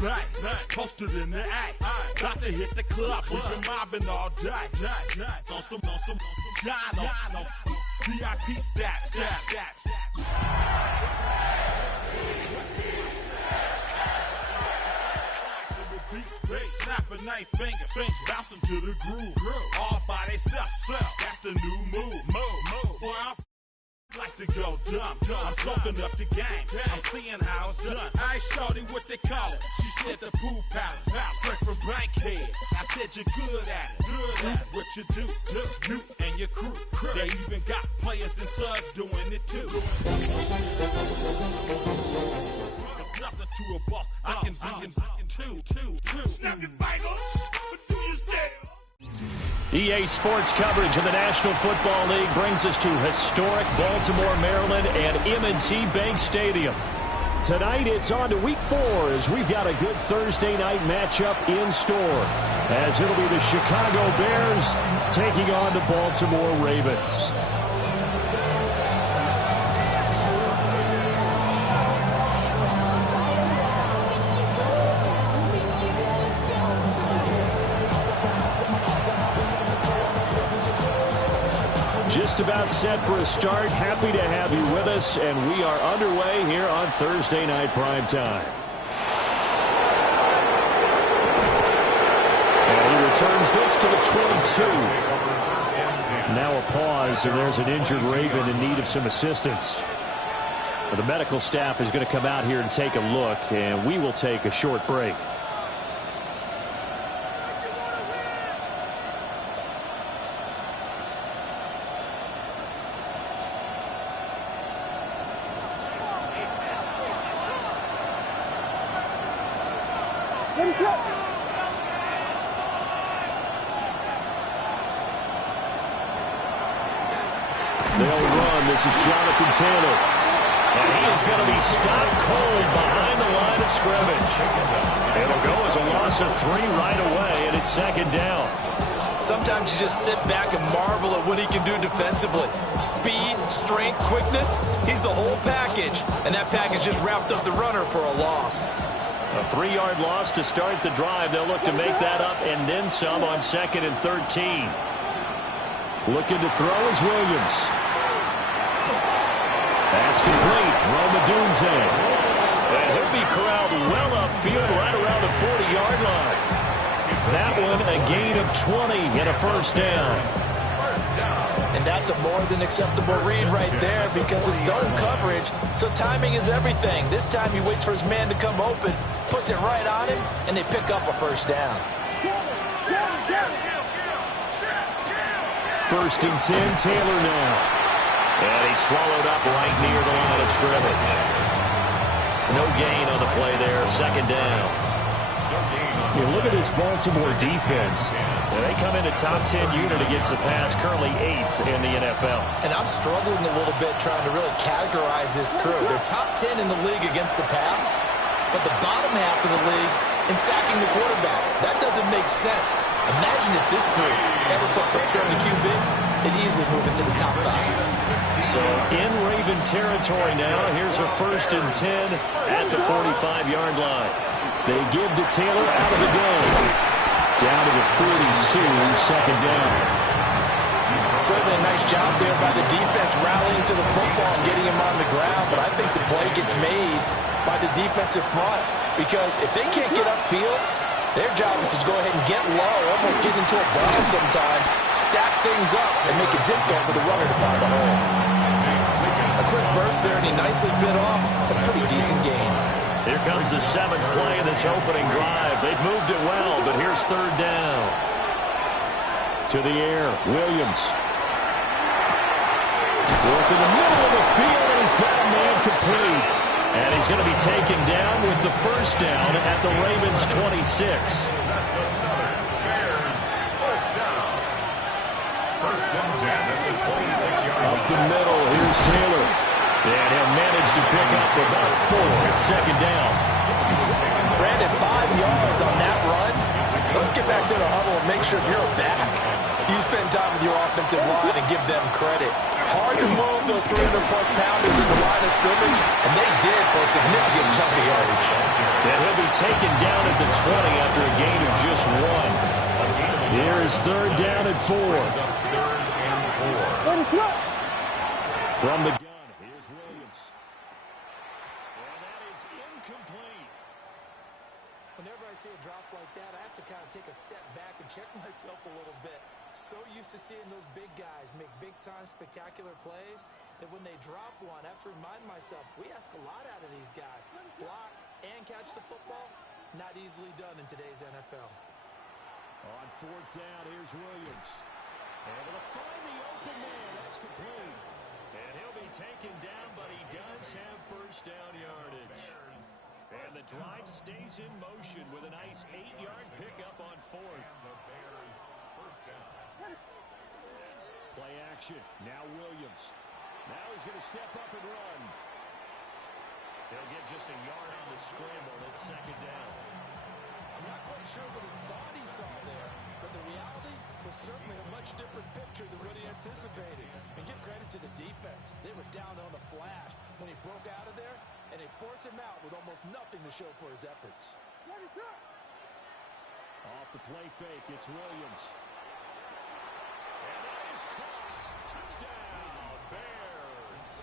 bank, posted in the act. Got to hit the club, we've been mobbing all day. On some John, VIP stats. Snapping night fingers, bouncing to the groove. All by themselves, that's the new move. Boy, I'm like to go dumb. I'm soaking up the game. I'm seeing how it's done. I ain't shorty what they call it. She said the pool palace. Straight from Bankhead. I said you're good at it. Do what you do. You and your crew. They even got players and thugs doing it too. There's nothing to a boss. I can two. Snap your fingers, but do you still? EA Sports coverage of the National Football League brings us to historic Baltimore, Maryland and M&T Bank Stadium. Tonight it's on to Week 4 as we've got a good Thursday night matchup in store, as it'll be the Chicago Bears taking on the Baltimore Ravens. Just about set for a start. Happy to have you with us, and we are underway here on Thursday Night Primetime. And he returns this to the 22. Now a pause, and there's an injured Raven in need of some assistance. The medical staff is going to come out here and take a look, and we will take a short break. They'll run. This is Jonathan Taylor. And he is going to be stopped cold behind the line of scrimmage. It'll go as a loss of 3 right away, and it's second down. Sometimes you just sit back and marvel at what he can do defensively. Speed, strength, quickness, he's the whole package. And that package just wrapped up the runner for a loss. A 3-yard loss to start the drive. They'll look to make that up and then some on 2nd and 13. Looking to throw is Williams. That's complete. Roma Dunze. And he'll be corralled well upfield right around the 40-yard line. That one a gain of 20 and a first down. And that's a more than acceptable read right there because it's zone coverage, so timing is everything. This time he waits for his man to come open, puts it right on him, and they pick up a first down. 1st and 10, Taylor now. And he's swallowed up right near the line of scrimmage. No gain on the play there, second down. You look at this Baltimore defense. They come in the top 10 unit against the pass, currently 8th in the NFL. And I'm struggling a little bit trying to really categorize this crew. They're top 10 in the league against the pass, but the bottom half of the league in sacking the quarterback. That doesn't make sense. Imagine if this crew ever put pressure on the QB, they'd easily move into the top 5. So in Raven territory now, here's a 1st and 10 at the 45-yard line. They give to Taylor out of the gun. Down to the 42, second down. Certainly a nice job there by the defense rallying to the football and getting him on the ground, but I think the play gets made by the defensive front because if they can't get upfield, their job is to go ahead and get low, almost get into a ball sometimes, stack things up, and make it difficult for the runner to find a hole. A quick burst there, and he nicely bit off a pretty decent gain. Here comes the 7th play of this opening drive. They've moved it well, but here's 3rd down. To the air, Williams. Work in the middle of the field, and he's got a man complete. And he's going to be taken down with the first down at the Ravens' 26. That's another Bears first down. 1st and 10 at the 26-yard line. Up the middle, here's Taylor. And he'll manage to pick up about 4 at second down. Brandon, 5 yards on that run. Let's get back to the huddle and make sure you're back. You spend time with your offensive line and give them credit. Hard to move those 300-plus pounders in the line of scrimmage, and they did for a significant chunk of yardage. And he'll be taken down at the 20 after a gain of just 1. Here's third down and 4. From the gun, here's Williams. And that is incomplete. Whenever I see a drop like that, I have to kind of take a step back and check myself a little bit. So used to seeing those big guys make big-time spectacular plays that when they drop one, I have to remind myself, we ask a lot out of these guys. Block and catch the football, not easily done in today's NFL. On fourth down, here's Williams. Able to find the open man. That's complete. And he'll be taken down, but he does have first down yardage. And the drive stays in motion with a nice 8-yard pickup on fourth. Play action. Now Williams. Now he's going to step up and run. He'll get just a yard on the scramble. It's second down. I'm not quite sure what he thought he saw there, but the reality was certainly a much different picture than what he anticipated. And give credit to the defense. They were down on the flash when he broke out of there, and they forced him out with almost nothing to show for his efforts. Off the play fake, it's Williams. And that is caught. Touchdown, Bears.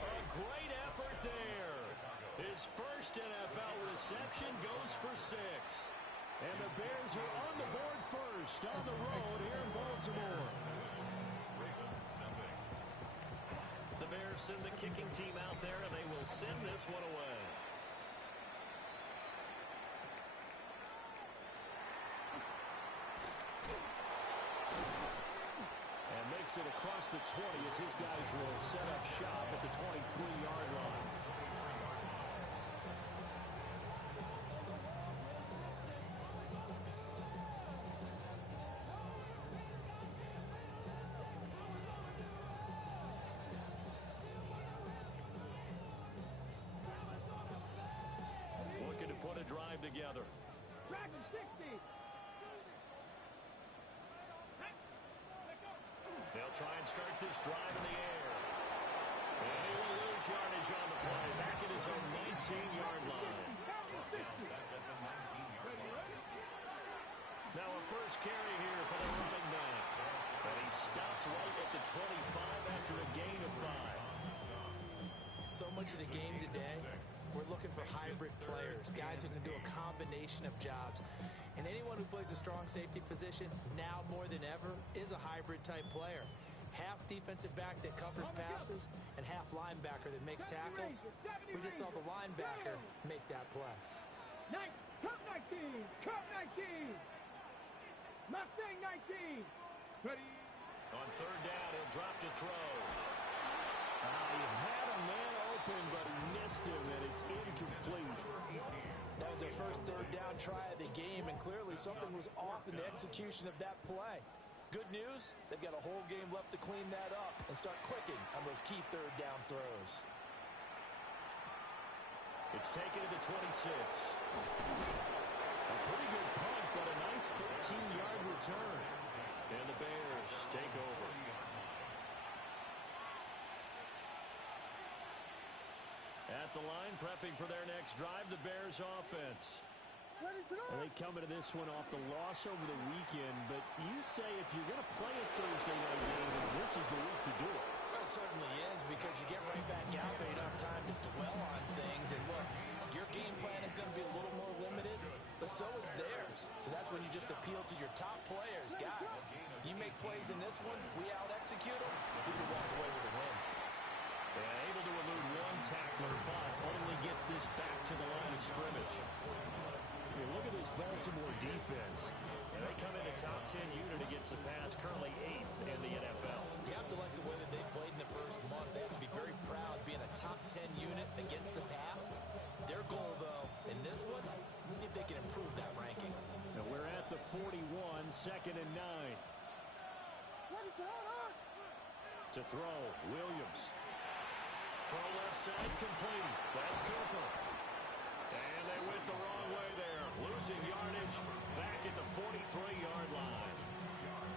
A great effort there. His first NFL reception goes for 6. And the Bears are on the board first on the road here in Baltimore. The Bears send the kicking team out there, and they will send this one away. And makes it across the 20 as his guys will set up shop at the 23-yard line. Put a drive together. They'll try and start this drive in the air. And he will lose yardage on the play. Back at his own 19-yard line. Now a first carry here for the running back. And he stopped right at the 25 after a gain of 5. So much of the game today, we're looking for hybrid players, guys who can do a combination of jobs. And anyone who plays a strong safety position, now more than ever, is a hybrid-type player. Half defensive back that covers passes, and half linebacker that makes tackles. We just saw the linebacker make that play. Curve 19! Curve 19! Mustang 19! Ready? On third down, he'll drop to throw. He had a man open, but he missed him, and it's incomplete. That was their first third down try of the game, and clearly something was off in the execution of that play. Good news, they've got a whole game left to clean that up and start clicking on those key third down throws. It's taken to the 26. A pretty good punt, but a nice 13-yard return. And the Bears take over. At the line, prepping for their next drive, the Bears offense. And they come into this one off the loss over the weekend, but you say if you're going to play a Thursday night game, this is the week to do it. Well, it certainly is, because you get right back out there, you don't have time to dwell on things. And look, your game plan is going to be a little more limited, but so is theirs. So that's when you just appeal to your top players. Guys, you make plays in this one, we out-execute them, we can walk away with a win. And able to elude one tackler, but only gets this back to the line of scrimmage. Look at this Baltimore defense. They come in the top 10 unit against the pass, currently 8th in the NFL. You have to like the way that they played in the first month. They have to be very proud being a top 10 unit against the pass. Their goal, though, in this one, see if they can improve that ranking. And we're at the 41, 2nd and 9. To throw, Williams. Throw left side, complete. That's Cooper. And they went the wrong way there. Losing yardage back at the 43-yard line.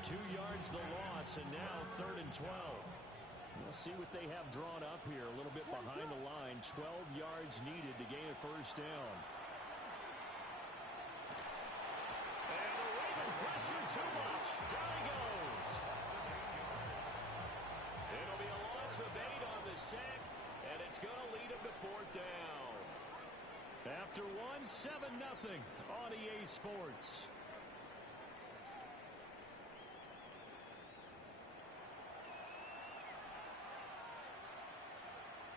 2 yards the loss, and now 3rd and 12. see what they have drawn up here. A little bit behind the line. 12 yards needed to gain a first down. And the Raven pressure too much. Down he goes. It'll be a loss of 8 on the sack, and it's going to lead him to 4th down. After one, 7-0 on EA Sports.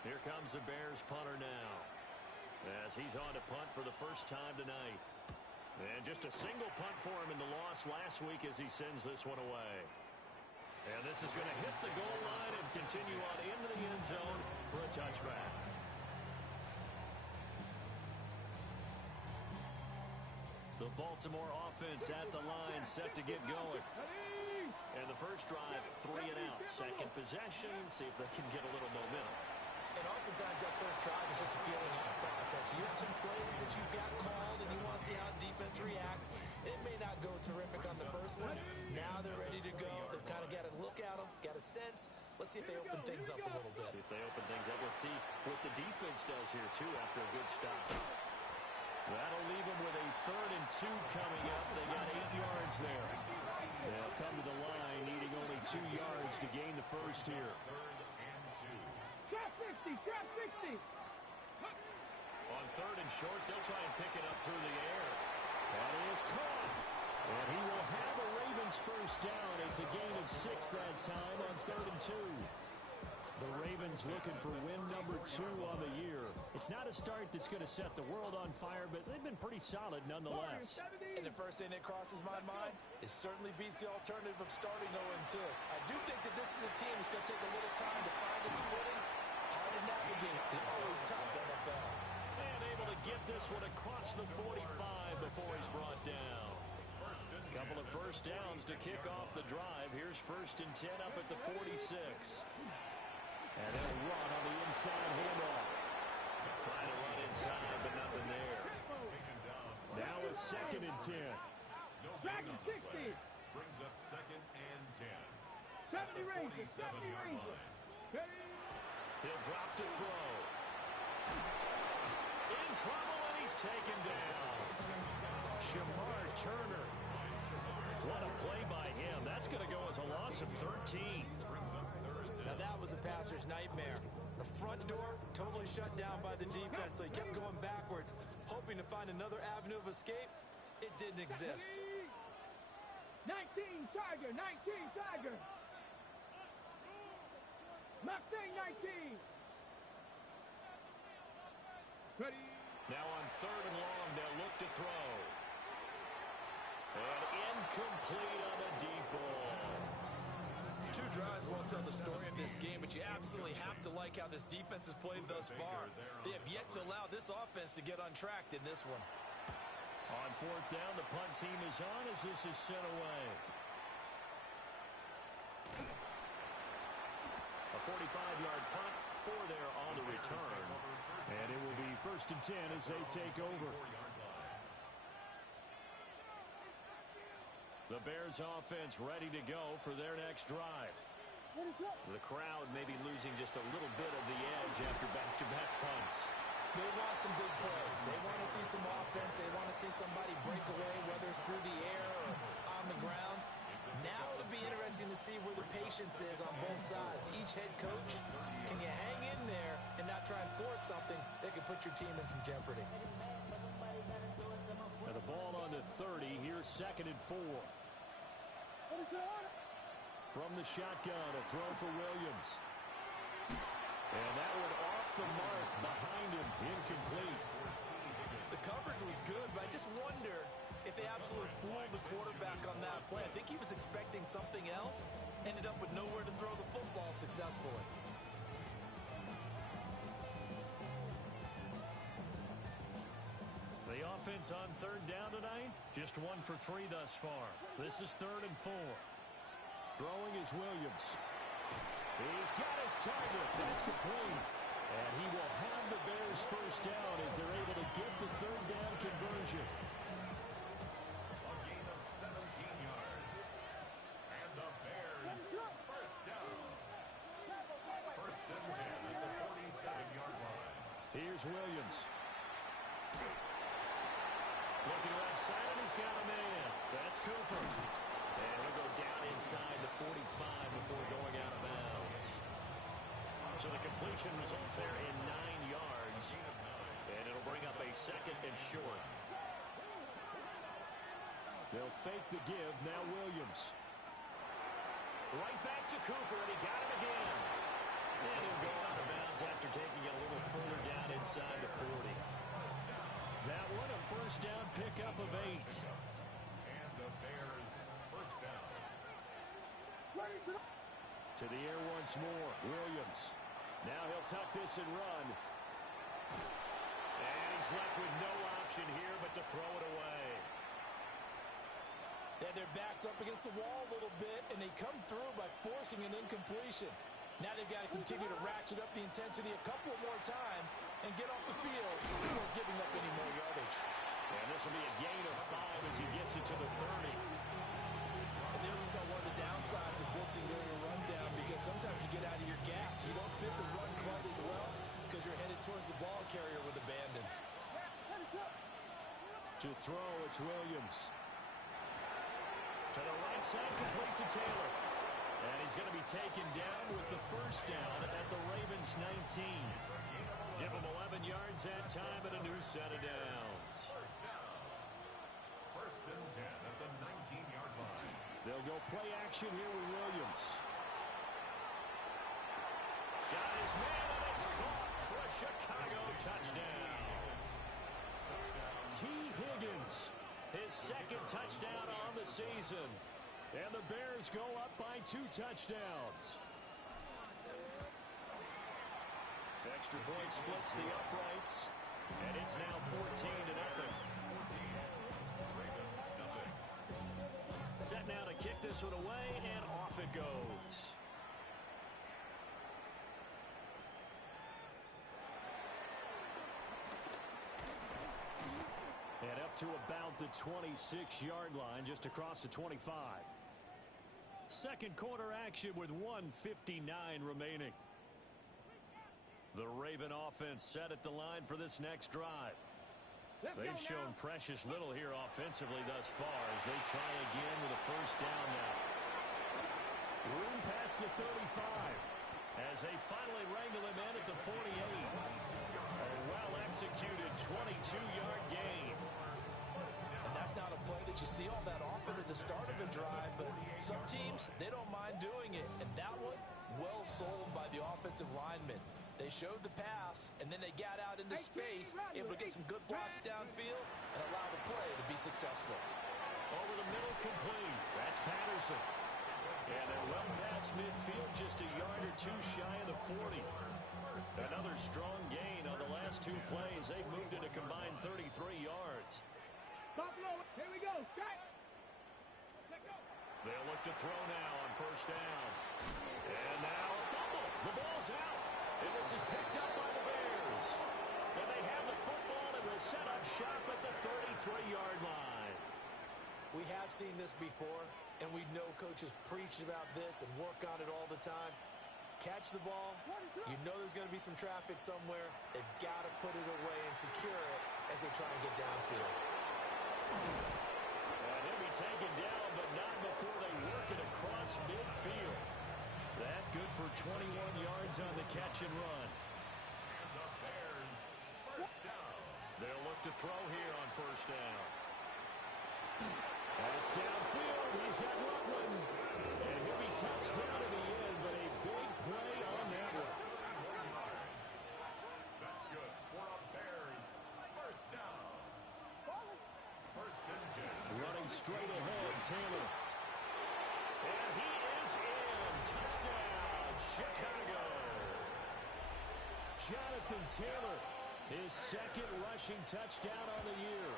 Here comes the Bears punter now, as he's on to punt for the first time tonight. And just a single punt for him in the loss last week as he sends this one away. And this is going to hit the goal line and continue on into the end zone for a touchback. The Baltimore offense at the line, set to get going. And the first drive, 3 and out. Second possession, see if they can get a little momentum. And oftentimes that first drive is just a feeling out process. You have some plays that you've got called and you want to see how defense reacts. It may not go terrific on the first one. Now they're ready to go. They've kind of got to look at them, got a sense. Let's see if they open things up a little bit. See if they open things up. Let's see what the defense does here, too, after a good stop. That'll leave them with a 3rd and 2 coming up. They got 8 yards there. They'll come to the line, needing only 2 yards to gain the first here. Trap 60, trap 60. On 3rd and short, they'll try and pick it up through the air. That is caught. And he will have a Ravens first down. It's a gain of 6 that time on 3rd and 2. The Ravens looking for win number 2 on the year. It's not a start that's going to set the world on fire, but they've been pretty solid nonetheless. And the first thing that crosses my mind, it certainly beats the alternative of starting 0-2. I do think that this is a team that's going to take a little time to find its footing. Hard to navigate. They're always tough, NFL. And able to get this one across the 45 before he's brought down. Couple of first downs to kick off the drive. Here's 1st and 10 up at the 46. And they'll run on the inside handoff. Trying to run inside, but nothing there. Now a 2nd and 10. Dragon 60. Brings up 2nd and 10. 70 Rangers, 70 Rangers. Ready? He'll drop to throw. In trouble, and he's taken down. Shamar Turner. What a play by him. That's going to go as a loss of 13. Now that was a passer's nightmare. The front door totally shut down by the defense, so he kept going backwards, hoping to find another avenue of escape. It didn't exist. 19 Tiger, 19 Tiger. Mustang 19. Ready? Now on 3rd and long, they'll look to throw. And incomplete on a deep ball. 2 drives won't tell the story of this game, but you absolutely have to like how this defense has played thus far. They have yet to allow this offense to get untracked in this one. On 4th down, the punt team is on as this is sent away. A 45-yard punt, 4 there on the return. And it will be 1st and 10 as they take over. The Bears offense ready to go for their next drive. The crowd may be losing just a little bit of the edge after back-to-back punts. They want some big plays. They want to see some offense. They want to see somebody break away, whether it's through the air or on the ground. Now it'll be interesting to see where the patience is on both sides. Each head coach, can you hang in there and not try and force something that could put your team in some jeopardy? And the ball on the 30. Here's 2nd and 4. From the shotgun, a throw for Williams. And that one off the mark behind him, incomplete. The coverage was good, but I just wonder if they absolutely fooled the quarterback on that play. I think he was expecting something else, ended up with nowhere to throw the football successfully. The offense on 3rd down tonight, just 1 for 3 thus far. This is 3rd and 4. Throwing is Williams. He's got his target. That's complete. And he will have the Bears first down as they're able to get the 3rd down conversion. A gain of 17 yards. And the Bears first down. Here's Williams. Looking left side, and he's got a man. That's Cooper. And he'll go down inside the 45 before going out of bounds. So the completion results there in 9 yards. And it'll bring up a 2nd and short. They'll fake the give. Now Williams. Right back to Cooper, and he got him again. And he'll go out of bounds after taking it a little further down inside the 40. That one, a first down pickup of 8. And the Bears first down. To the air once more. Williams. Now he'll tuck this and run. And he's left with no option here but to throw it away. Yeah, their backs up against the wall a little bit, and they come through by forcing an incompletion. Now they've got to continue to ratchet up the intensity a couple more times and get off the field before giving up any more yardage. And this will be a gain of 5 as he gets it to the 30. And there we saw one of the downsides of blitzing during a rundown, because sometimes you get out of your gaps. You don't fit the run quite as well because you're headed towards the ball carrier with abandon. To throw, it's Williams. To the right side, complete to Taylor. And he's going to be taken down with the first down at the Ravens 19. Give him 11 yards that time and a new set of downs. First and 10 at the 19-yard line. They'll go play action here with Williams. Got his man, and it's caught for a Chicago touchdown. T. Higgins, his 2nd touchdown on the season. And the Bears go up by 2 touchdowns. Extra point splits the uprights. And it's now 14-0. Set now to kick this one away, and off it goes. And up to about the 26-yard line, just across the 25. Second quarter action with 1:59 remaining. The Raven offense set at the line for this next drive. They've shown precious little here offensively thus far as they try again with a first down now. Room past the 35 as they finally wrangle him in at the 48. A well-executed 22-yard gain. And that's not a play that you see all that often at the start of a drive, but some teams, they don't mind doing it. And that one, well sold by the offensive lineman. They showed the pass, and then they got out into space, able to get some good blocks downfield and allow the play to be successful. Over the middle, complete. That's Patterson. And they're well past midfield, just a yard or 2 shy of the 40. Another strong gain on the last 2 plays. They've moved it a combined 33 yards. Buffalo, here we go. Strike. Let go. They'll look to throw now on first down. And now a fumble. The ball's out. And this is picked up by the Bears. And they have the football and will set up shop at the 33-yard line. We have seen this before, and we know coaches preach about this and work on it all the time. Catch the ball. You know there's going to be some traffic somewhere. They've got to put it away and secure it as they try and get downfield. And he'll be taken down, but not before they work it across midfield. That good for 21 yards on the catch and run. And the Bears first down. They'll look to throw here on first down. And it's downfield. He's got Rutland. And he'll be touched down in the end, but a big play on that one. That's good for a Bears first down. First and 10. Running straight ahead, Taylor. And he is in. Touchdown, Chicago. Jonathan Taylor, his 2nd rushing touchdown on the year.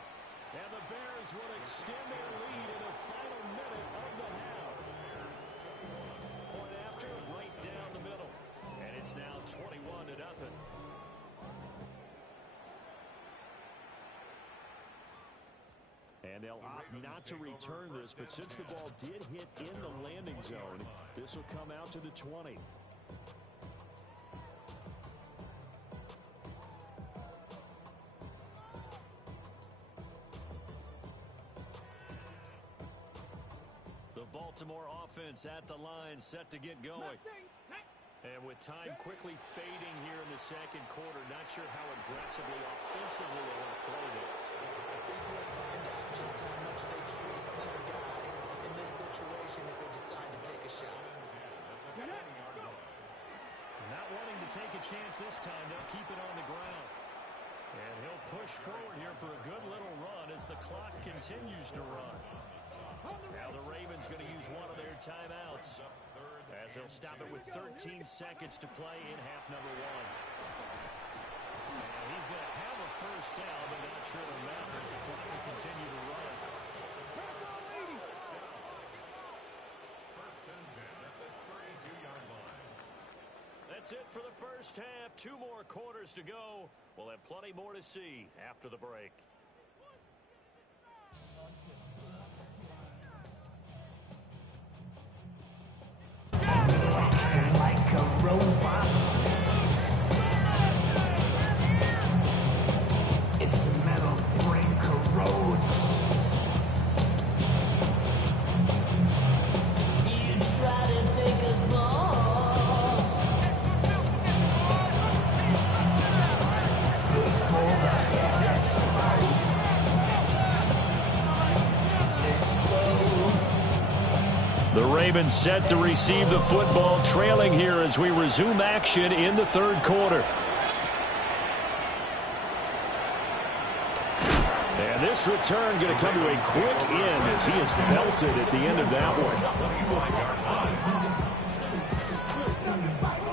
And the Bears will extend their lead in the final minute of the half. Point after, right down the middle. And it's now 21-0. And they'll opt not to return this, but since the ball did hit in the landing zone, this will come out to the 20. Baltimore offense at the line, set to get going. And with time quickly fading here in the second quarter, not sure how aggressively, offensively they want to play this. I think we'll find out just how much they trust their guys in this situation if they decide to take a shot. Not wanting to take a chance this time, they'll keep it on the ground. And he'll push forward here for a good little run as the clock continues to run. Now the Ravens going to use one of their timeouts as they'll stop it with 13 seconds to play in half number one. And he's going to have a first down, but not sure it'll matter as the clock will continue to run. First and 10 at the 32-yard line. That's it for the first half. 2 more quarters to go. We'll have plenty more to see after the break. Like a robot. Its metal brain corrodes. You try to take us lost. Before the head explodes. The Ravens set to receive the football, trailing here as we resume action in the third quarter. And this return going to come to a quick end as he is belted at the end of that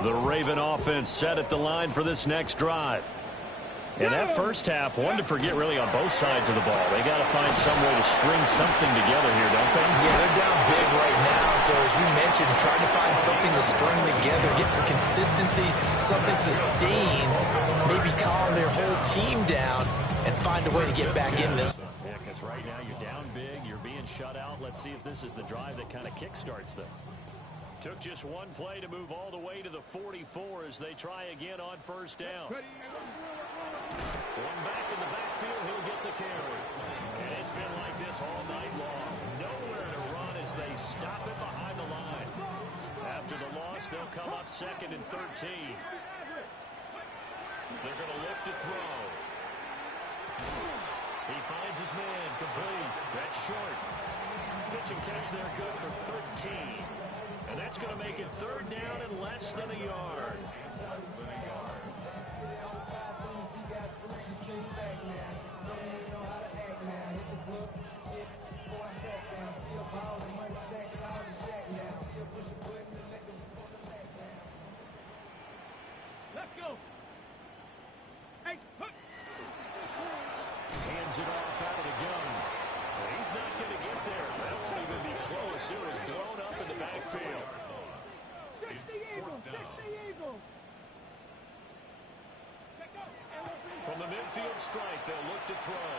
one. The Raven offense set at the line for this next drive. And that first half, one to forget really on both sides of the ball. They got to find some way to string something together here, don't they? Yeah, they're down big right now. So as you mentioned, trying to find something to string together, get some consistency, something sustained, maybe calm their whole team down and find a way to get back in this. Yeah, because right now you're down big, you're being shut out. Let's see if this is the drive that kind of kickstarts them. Took just one play to move all the way to the 44 as they try again on first down. One back in the backfield, he'll get the carry. And it's been like this all night long. Nowhere to run as they stop it behind the line. After the loss, they'll come up second and 13. They're going to look to throw. He finds his man, complete. That's short. Pitch and catch there, good for 13. And that's going to make it third down and less than a yard. Let's go. Hey, hook. Hands it off out of the gun. Well, he's not going to get there. That won't even be close. It was blown up in the backfield. 60 Eagles, 60 Eagles. From the midfield strike, they'll look to throw.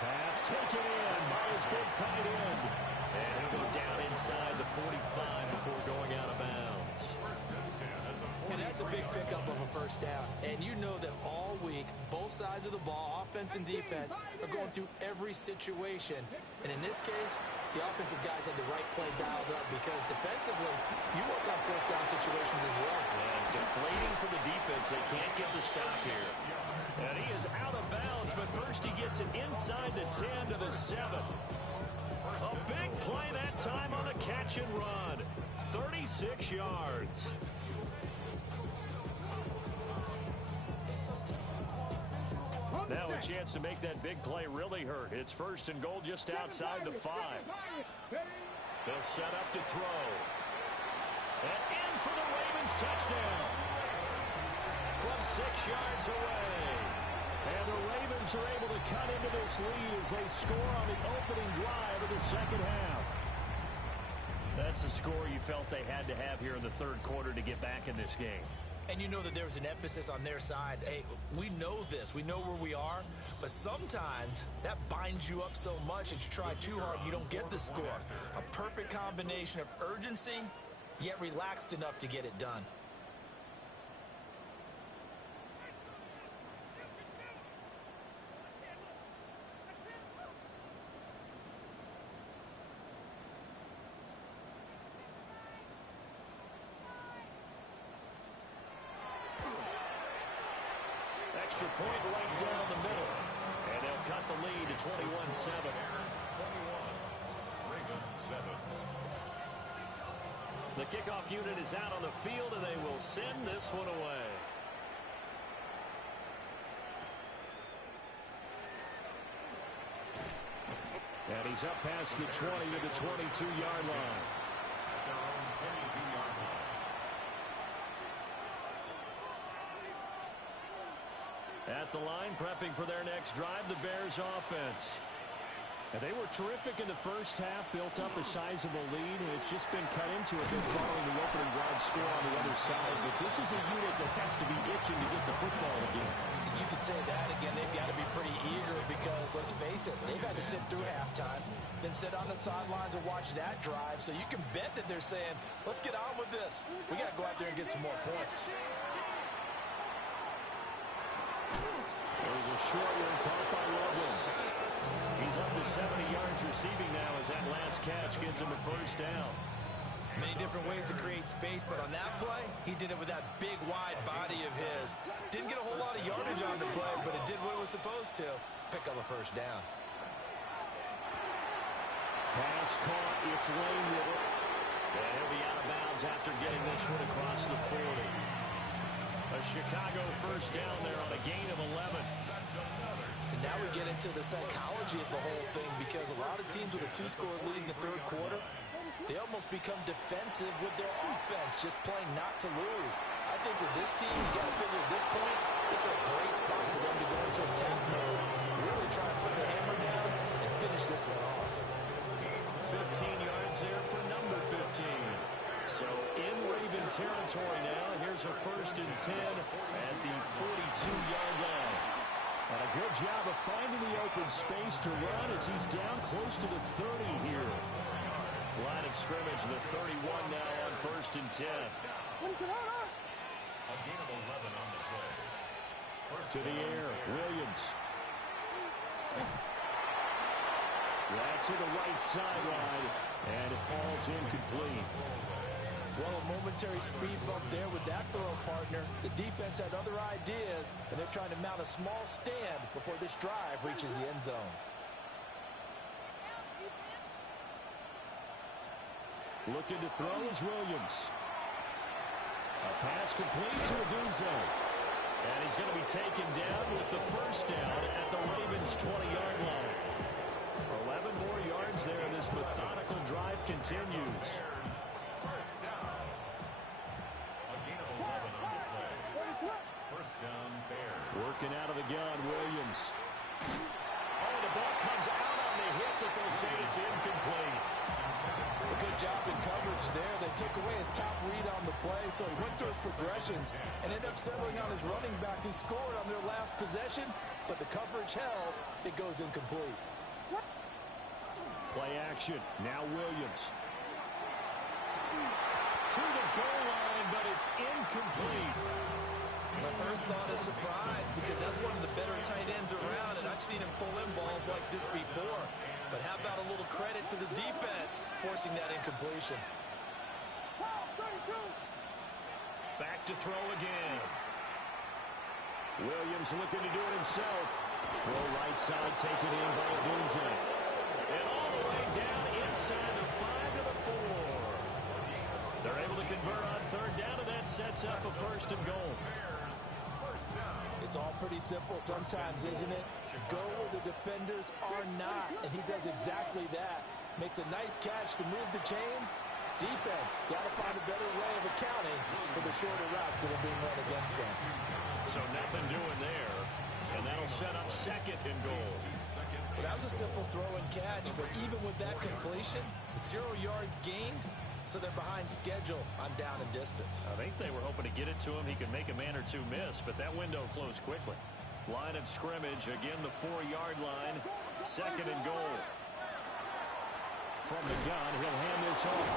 Pass taken in by his big tight end. And he'll go down inside the 45 before going out of bounds. And that's a big pickup of a first down. And you know that all week, both sides of the ball, offense and defense, are going through every situation. And in this case, the offensive guys had the right play dialed up because defensively, you work on fourth down situations as well. And deflating for the defense. They can't get the stop here. And he is out of bounds, but first he gets it inside the 10 to the 7. A big play that time on a catch and run. 36 yards. Now a chance to make that big play really hurt. It's first and goal just outside the 5. They'll set up to throw. And in for the Ravens touchdown. From 6 yards away. And the Ravens are able to cut into this lead as they score on the opening drive of the second half. That's the score you felt they had to have here in the third quarter to get back in this game. And you know that there was an emphasis on their side. Hey, we know this. We know where we are. But sometimes that binds you up so much that you try too hard, you don't get the score. A perfect combination of urgency, yet relaxed enough to get it done. extra point right down the middle. And they'll cut the lead to 21-7. 21, Ravens 7. The kickoff unit is out on the field, and they will send this one away. And he's up past the 20 to the 22-yard line. At their own 22-yard line. At the line, prepping for their next drive, the Bears offense. And they were terrific in the first half, built up a sizable lead, and it's just been cut into a bit following the opening drive score on the other side. But this is a unit that has to be itching to get the football again. You could say that again. They've got to be pretty eager because, let's face it, they've had to sit through halftime, then sit on the sidelines and watch that drive. So you can bet that they're saying, let's get on with this. We got to go out there and get some more points. There's a short one caught by Logan. He's up to 70 yards receiving now as that last catch gets him a first down. Many different ways to create space, but on that play, he did it with that big, wide body of his. Didn't get a whole lot of yardage on the play, but it did what it was supposed to. Pick up a first down. Pass caught. It's Lane with it. And he'll be out of bounds after getting this one across the 40. A Chicago first down there on a gain of 11. And now we get into the psychology of the whole thing because a lot of teams with a two-score lead in the third quarter, they almost become defensive with their offense, just playing not to lose. I think with this team, you got to figure at this point, this is a great spot for them to go into attack mode, really try to put the hammer down and finish this one off. 15 yards there for number 15. So in Raven territory now, here's a 1st and 10 at the 42-yard line. And a good job of finding the open space to run as he's down close to the 30 here. Line of scrimmage, the 31 now on 1st and 10. A gain of 11 on the play. To the air, Williams. That's to the right sideline, and it falls incomplete. Well, a momentary speed bump there with that throw partner. The defense had other ideas, and they're trying to mount a small stand before this drive reaches the end zone. Looking to throw is Williams. A pass complete to Adunzo. And he's going to be taken down with the first down at the Ravens' 20-yard line. 11 more yards there. This methodical drive continues. First down. A gain of 11 on the play. First down, Bears. Working out of the gun, Williams. Oh, the ball comes out on the hit, but they'll say it's incomplete. A good job in coverage there. They took away his top read on the play, so he went through his progressions and ended up settling on his running back who scored on their last possession, but the coverage held. It goes incomplete. Play action. Now Williams. To the goal line, but it's incomplete. My first thought is surprise because that's one of the better tight ends around, and I've seen him pull in balls like this before. But how about a little credit to the defense forcing that incompletion? Back to throw again. Williams looking to do it himself. Throw right side, taken in by Adunzo. And all the way down inside the 5 to the 4. They're able to convert on third down, and that sets up a 1st and goal. It's all pretty simple sometimes, isn't it? Go where the defenders are not, and he does exactly that. Makes a nice catch to move the chains. Defense, got to find a better way of accounting for the shorter routes that are being run against them. So nothing doing there, and that'll set up 2nd and goal. Well, that was a simple throw and catch, but even with that completion, 0 yards gained, so they're behind schedule on down and distance. I think they were hoping to get it to him. He could make a man or two miss, but that window closed quickly. Line of scrimmage, again the 4-yard line. 2nd and goal. From the gun, he'll hand this off.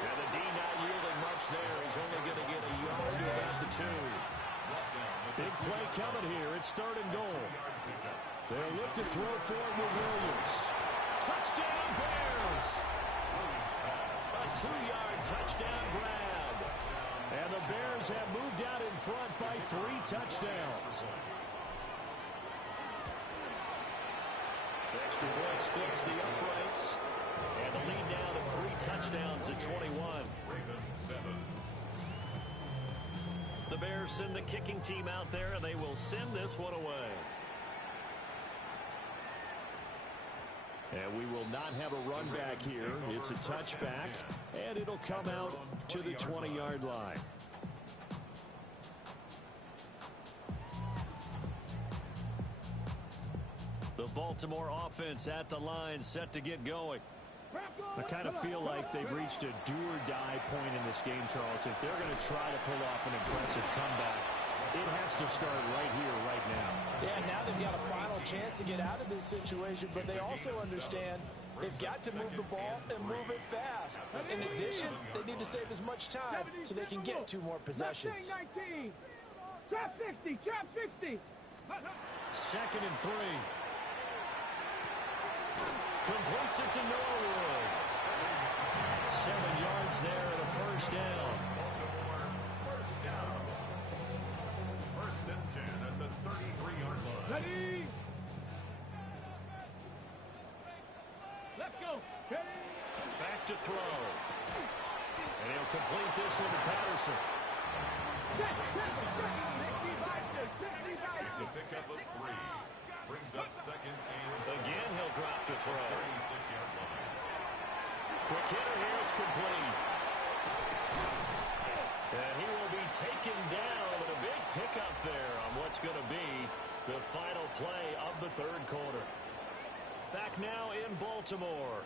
And the D not yielding much there. He's only going to get a yard to about the 2. Big play coming here. It's 3rd and goal. They'll look to throw forward with Williams. Touchdown, Bears! A 2-yard touchdown grab. And the Bears have moved out in front by 3 touchdowns. extra point splits the uprights. And the lead now to 3 touchdowns at 21. Ravens 7. The Bears send the kicking team out there, and they will send this one away. And we will not have a run back here. It's a touchback, and it'll come out to the 20-yard line. The Baltimore offense at the line, set to get going. I kind of feel like they've reached a do-or-die point in this game, Charles. If they're going to try to pull off an impressive comeback, it has to start right here, right now. Yeah, now they've got a final chance to get out of this situation, but they also understand they've got to move the ball and move it fast. In addition, they need to save as much time so they can get 2 more possessions. 19. Trap 60, trap 60. 2nd and 3. Completes it to Norwood. 7 yards there and a first down. First down. 1st and 10 at the 33-yard line. Ready. Let's go. Ready. Back to throw. And he'll complete this one to Patterson. It's a pickup of 3. Brings up 2nd and 7. Again, he'll drop to throw. 36-yard line. Quick hitter here, it's complete. And he will be taken down, but a big pickup there on what's going to be the final play of the 3rd quarter. Back now in Baltimore.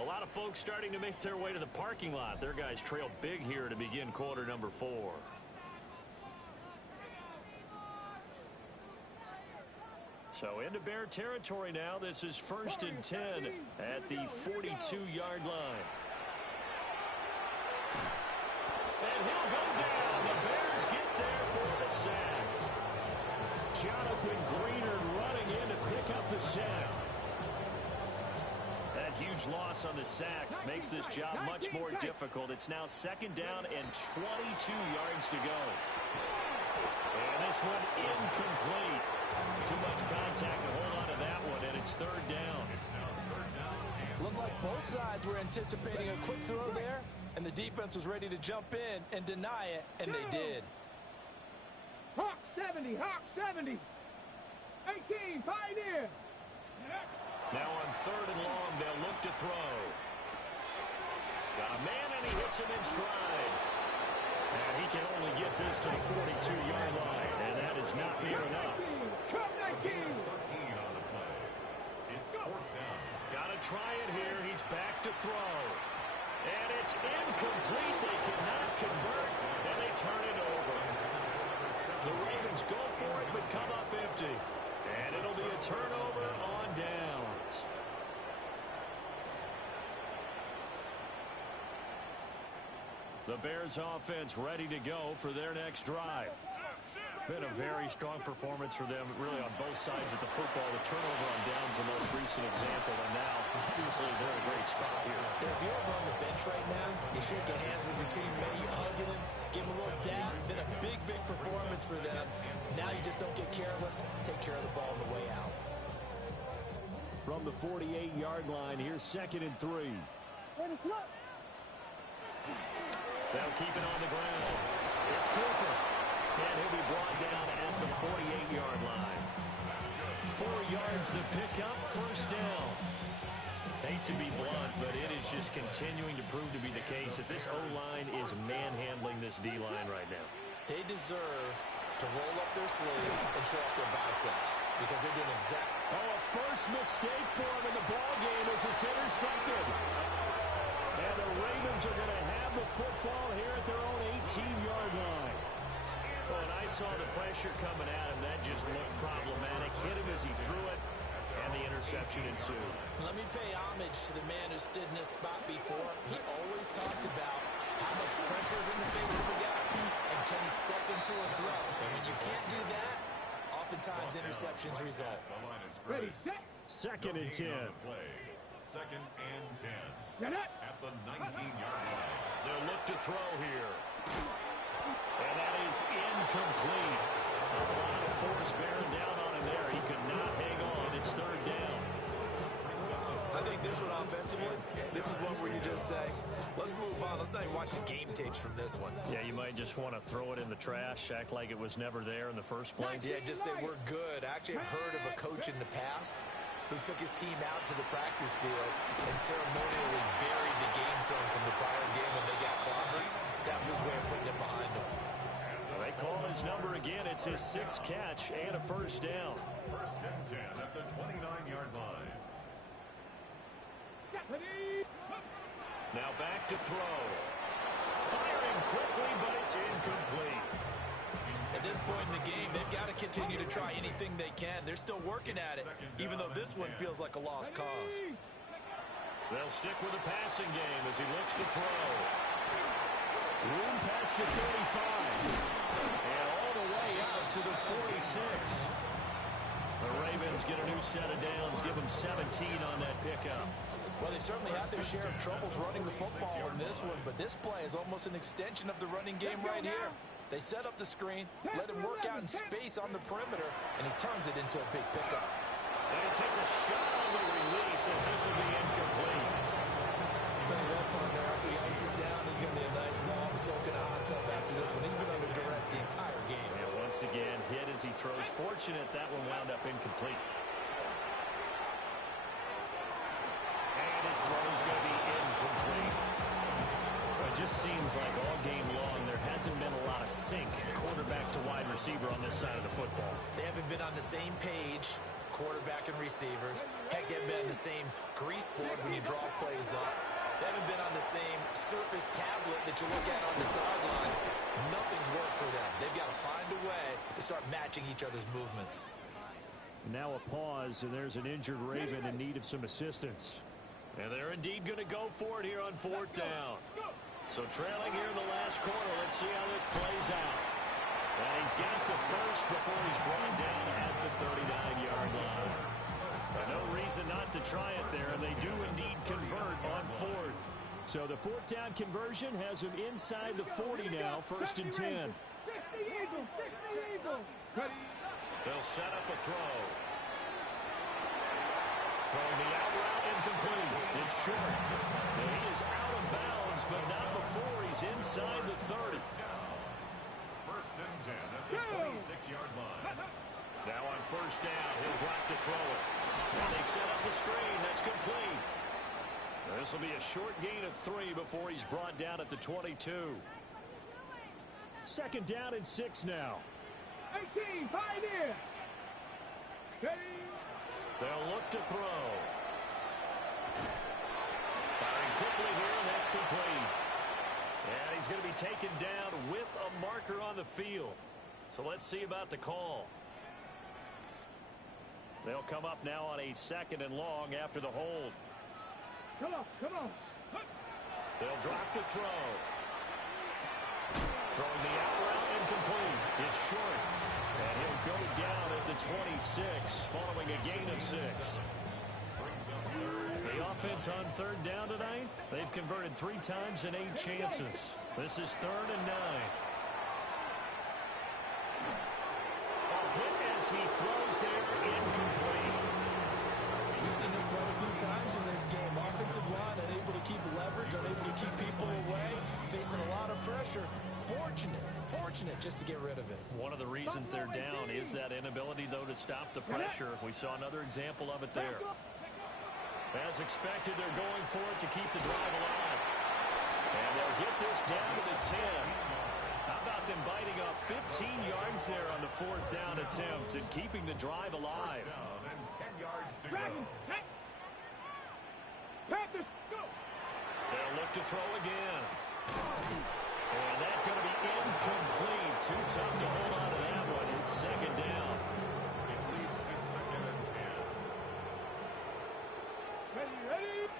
A lot of folks starting to make their way to the parking lot. Their guys trail big here to begin quarter number 4. So into Bear territory now. This is 1st and 10 at the 42-yard line. And he'll go down. The Bears get there for the sack. Jonathan Greenard running in to pick up the sack. That huge loss on the sack makes this job much more difficult. It's now 2nd down and 22 yards to go. And this one incomplete. Too much contact to hold on to that one, and it's 3rd down. It's now 3rd down. Looked like both sides were anticipating a quick throw there, and the defense was ready to jump in and deny it, and they did. Hawk 70, Hawk 70. 18, Pioneer. Now on 3rd and long, they'll look to throw. Got a man, and he hits him in stride. And he can only get this to the 42-yard line, and that is not near enough. 13 on the play. It's 4th down. Got to try it here. He's back to throw. And it's incomplete. They cannot convert, and they turn it over. The Ravens go for it, but come up empty. And it'll be a turnover on downs. The Bears offense ready to go for their next drive. Been a very strong performance for them, really, on both sides of the football. The turnover on downs, the most recent example, and now, obviously, they're in a great spot here. If you're over on the bench right now, you shake your hands with your teammate, you're hugging him, give him a little dab. Been a big, big performance for them. Now you just don't get careless. Take care of the ball on the way out. From the 48-yard line, here's 2nd and 3. They'll keep it on the ground. It's Cooper. And he'll be brought down at the 48-yard line. 4 yards the pickup, 1st down. Hate to be blunt, but it is just continuing to prove to be the case that this O-line is manhandling this D-line right now. They deserve to roll up their sleeves and show up their biceps because they're doing exactly. Oh, a first mistake for him in the ballgame as it's intercepted. And the Ravens are going to have the football here at their own 18-yard line. Oh, and I saw the pressure coming at him. That just looked problematic. Hit him as he threw it, and the interception ensued. Let me pay homage to the man who stood in this spot before. He always talked about how much pressure is in the face of a guy, and can he step into a throw? And when you can't do that, oftentimes interceptions result. The line is Ready, great. set. 2nd and 10. Play. 2nd and 10. Get it. At the 19-yard line. They'll look to throw here. And that is incomplete. A lot of force bearing down on him there. He could not hang on. It's 3rd down. this one offensively, this is one where you just say, let's move on. Let's not even watch the game tapes from this one. Yeah, you might just want to throw it in the trash, act like it was never there in the first place. Yeah, just say we're good. I actually have heard of a coach in the past who took his team out to the practice field and ceremonially buried the game films from the prior game when they got clobbered. That was his way of putting it behind them. They call his number again. It's his 6th catch and a first down. First and 10 at the 29-yard line. Now back to throw. Firing quickly, but it's incomplete. At this point in the game, they've got to continue to try anything they can. They're still working at it, even though this one feels like a lost cause. They'll stick with the passing game as he looks to throw. Room past the 35. And all the way out to the 46. The Ravens get a new set of downs, give them 17 on that pickup. Well, they certainly have their share of troubles running the football in this one, but this play is almost an extension of the running game right here. They set up the screen, let him work out in space on the perimeter, and he turns it into a big pickup. And he takes a shot on the release as this will be incomplete. Tell you what, partner, after he ices down, he's going to be a nice, long, soaking hot tub after this one. He's been under duress the entire game. And once again, hit as he throws. Fortunate that one wound up incomplete. And his throw is going to be incomplete. It just seems like all game long there hasn't been a lot of sync quarterback to wide receiver on this side of the football. They haven't been on the same page, quarterback and receivers. Heck, they haven't been on the same grease board when you draw plays up. They haven't been on the same surface tablet that you look at on the sidelines. Nothing's worked for them. They've got to find a way to start matching each other's movements. Now a pause, and there's an injured Raven in need of some assistance. And they're indeed going to go for it here on 4th down. So trailing here in the last quarter, let's see how this plays out. And he's got the first before he's brought down at the 39-yard line. No reason not to try it there, and they do indeed convert on 4th. So the 4th down conversion has him inside the 40 now, 1st and 10. They'll set up a throw. Throwing the out route incomplete. It's short. And he is out of bounds, but not before he's inside the 30. First and 10 at the 26-yard line. Now on 1st down, he'll drop to throw it. And they set up the screen. That's complete. This will be a short gain of 3 before he's brought down at the 22. 2nd down and 6 now. 18, pioneer. They'll look to throw. Firing quickly here, and that's complete. And he's going to be taken down with a marker on the field. So let's see about the call. They'll come up now on a 2nd and long after the hold. Come on, come on. They'll drop to throw. Throwing the out route incomplete. It's short. And he'll go down at the 26 following a gain of 6. The offense on 3rd down tonight, they've converted 3 times in 8 chances. This is 3rd and 9. A hit as he throws there, incomplete. We've seen this quite a few times in this game. Offensive line unable to keep leverage, unable to keep people away, facing a lot of pressure. Fortunate just to get rid of it. One of the reasons they're down is that inability, though, to stop the pressure. We saw another example of it there. As expected, they're going for it to keep the drive alive. And they'll get this down to the 10. How about them biting off 15 yards there on the 4th down attempt and keeping the drive alive? First down and 10 yards to go. Panthers, go. They'll look to throw again. And that's going to be incomplete. Too tough to hold on to that one. It's 2nd down. It leads to 2nd and 10. Ready.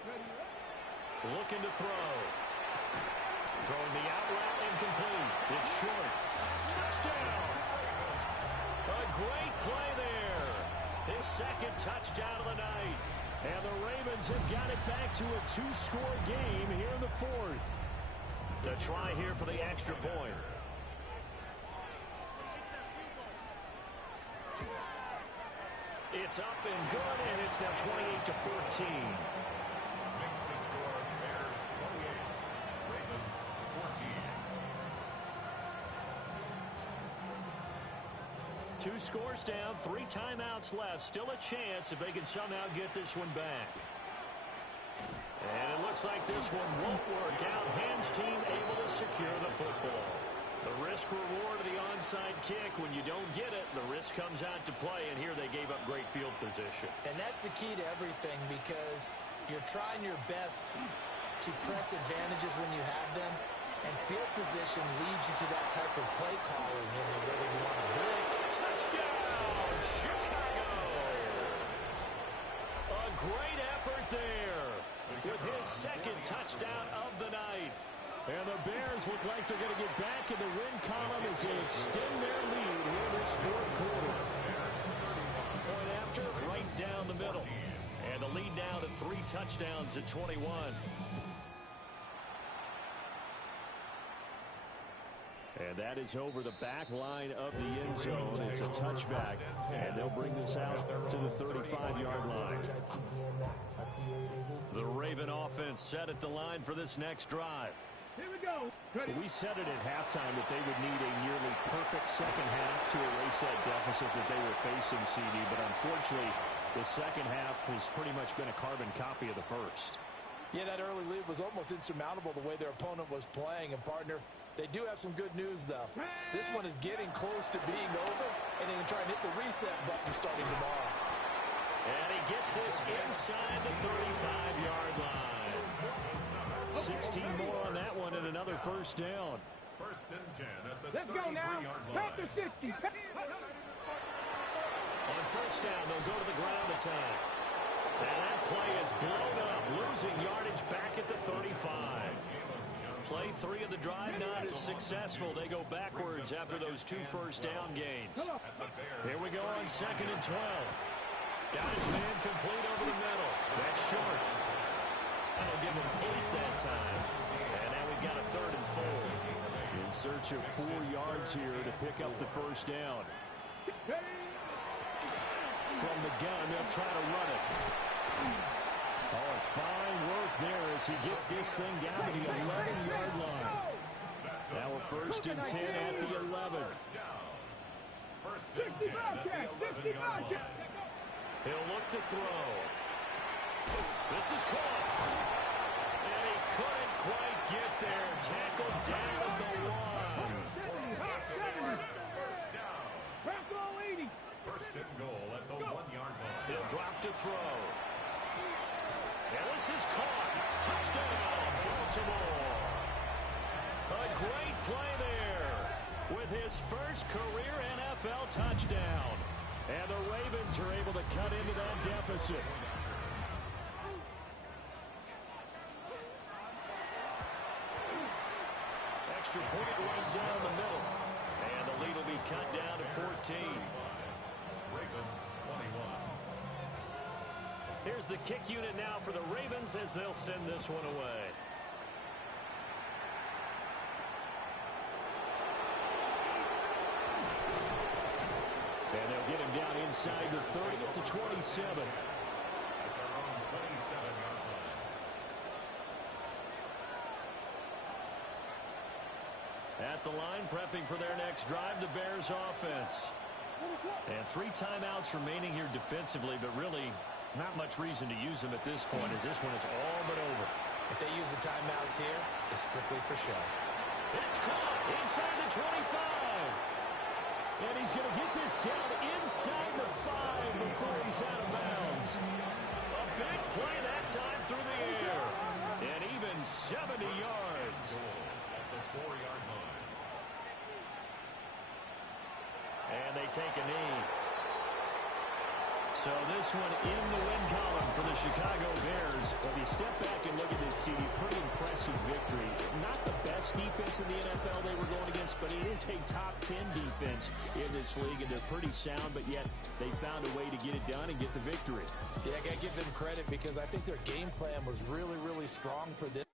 Looking to throw. Throwing the out route incomplete. It's short. Touchdown. A great play there. His 2nd touchdown of the night. And the Ravens have got it back to a 2-score game here in the 4th. To try here for the extra point. It's up and good, and it's now 28-14. 2 scores down, 3 timeouts left. Still a chance if they can somehow get this one back. And it looks like this one won't work out. Ham's team able to secure the football. The risk-reward of the onside kick. When you don't get it, the risk comes out to play, and here they gave up great field position. And that's the key to everything, because you're trying your best to press advantages when you have them, and field position leads you to that type of play calling, and whether you want to blitz. Touchdown, Chicago! A great effort there with his second touchdown of the night. And the Bears look like they're going to get back in the win column as they extend their lead here this fourth quarter. Point after, right down the middle. And the lead now to 3 touchdowns at 21. And that is over the back line of the end zone. It's a touchback, and they'll bring this out to the 35-yard line. The Raven offense set at the line for this next drive. Here we go. We said it at halftime that they would need a nearly perfect second half to erase that deficit that they were facing, CD, but unfortunately, the second half has pretty much been a carbon copy of the first. Yeah, that early lead was almost insurmountable the way their opponent was playing. And, partner, they do have some good news, though. This one is getting close to being over, and they can try and hit the reset button starting tomorrow. And he gets this inside the 35-yard line. 16 more on that one and another first down. First and 10 at the Let's go now. 33-yard line. Panther 60. On first down, they'll go to the ground attack. And that play is blown up, losing yardage back at the 35. Play 3 of the drive not as successful. They go backwards after those 2 first down gains. Here we go on 2nd and 12. Got his man complete over the middle. That's short. That'll give him 8 that time. And now we've got a 3rd and 4. In search of 4 yards here to pick up the first down. From the gun, they'll try to run it. Oh, fine work there as he gets this thing down to the 11-yard line. Now a 1st and 10 at the 11. First and 10 at the 11-yard line. He'll look to throw. This is caught. And he couldn't quite get there. Tackled down at the 1. First down. First and goal at the 1-yard line. He'll drop to throw. And this is caught. Touchdown, Baltimore. A great play there with his first career NFL touchdown. And the Ravens are able to cut into that deficit. Extra point right down the middle. And the lead will be cut down to 14. Ravens 21. Here's the kick unit now for the Ravens as they'll send this one away. And they'll get him down inside the 30 to 27. At their own 27-yard line. At the line, prepping for their next drive, the Bears offense. And 3 timeouts remaining here defensively, but really not much reason to use them at this point as this one is all but over. If they use the timeouts here, it's strictly for show. It's caught inside the 25. And he's going to get this down inside the 5 before he's out of bounds. A big play that time through the air. And even 70 yards. At the 4-yard line. And they take a knee. So this one in the win column for the Chicago Bears. If you step back and look at this, CD, pretty impressive victory. Not the best defense in the NFL they were going against, but it is a top 10 defense in this league, and they're pretty sound, but yet they found a way to get it done and get the victory. Yeah, I got to give them credit because I think their game plan was really, really strong for this.